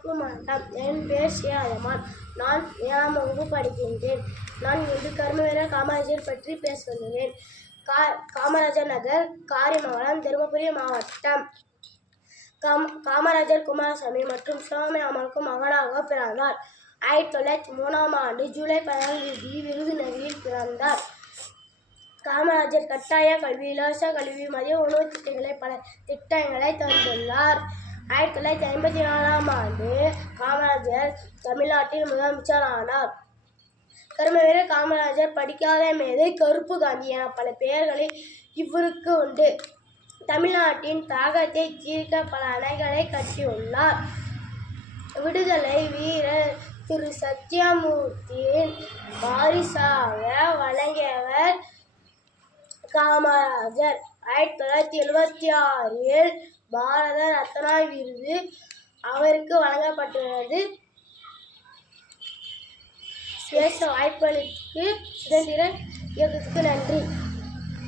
அனைவருக்கும் வணக்கம். என் பேர் ஷியாயமான். நான் 7ஆம் வகுப்பு படிக்கின்றேன். நான் இன்று கர்மவீரர் காமராஜர் பற்றி பேச வந்துள்ளேன். காமராஜர் நகர், காரிமங்கலம், தருமபுரி மாவட்டம். காமராஜர் குமாரசாமி மற்றும் சிவகாமி அம்மாளுக்கு மகனாக பிறந்தார். 1903ஆம் ஆண்டு ஜூலை 14 விருதுநகரில் பிறந்தார். காமராஜர் கட்டாய கல்வி, இலவச கல்வி, மதிய உணவு திட்டங்களை பல திட்டங்களை தந்துள்ளார். 1954ஆம் ஆண்டு காமராஜர் தமிழ்நாட்டின் முதலமைச்சர் ஆனார். கர்மவீரர் காமராஜர், படிக்காத மேதை, கருப்பு காந்தி என பல பெயர்களில் இவருக்கு உண்டு. தமிழ்நாட்டின் தாகத்தை தீர்க்க பல அணைகளை கட்டியுள்ளார். விடுதலை வீரர் திரு சத்தியமூர்த்தியின் வாரிசாக வழங்கியவர் காமராஜர். 1976இல் பாரத ரத்னா விருது அவருக்கு வழங்கப்பட்டுள்ளது. பேச வாய்ப்பளித்து சுதந்திர இயக்கத்துக்கு நன்றி.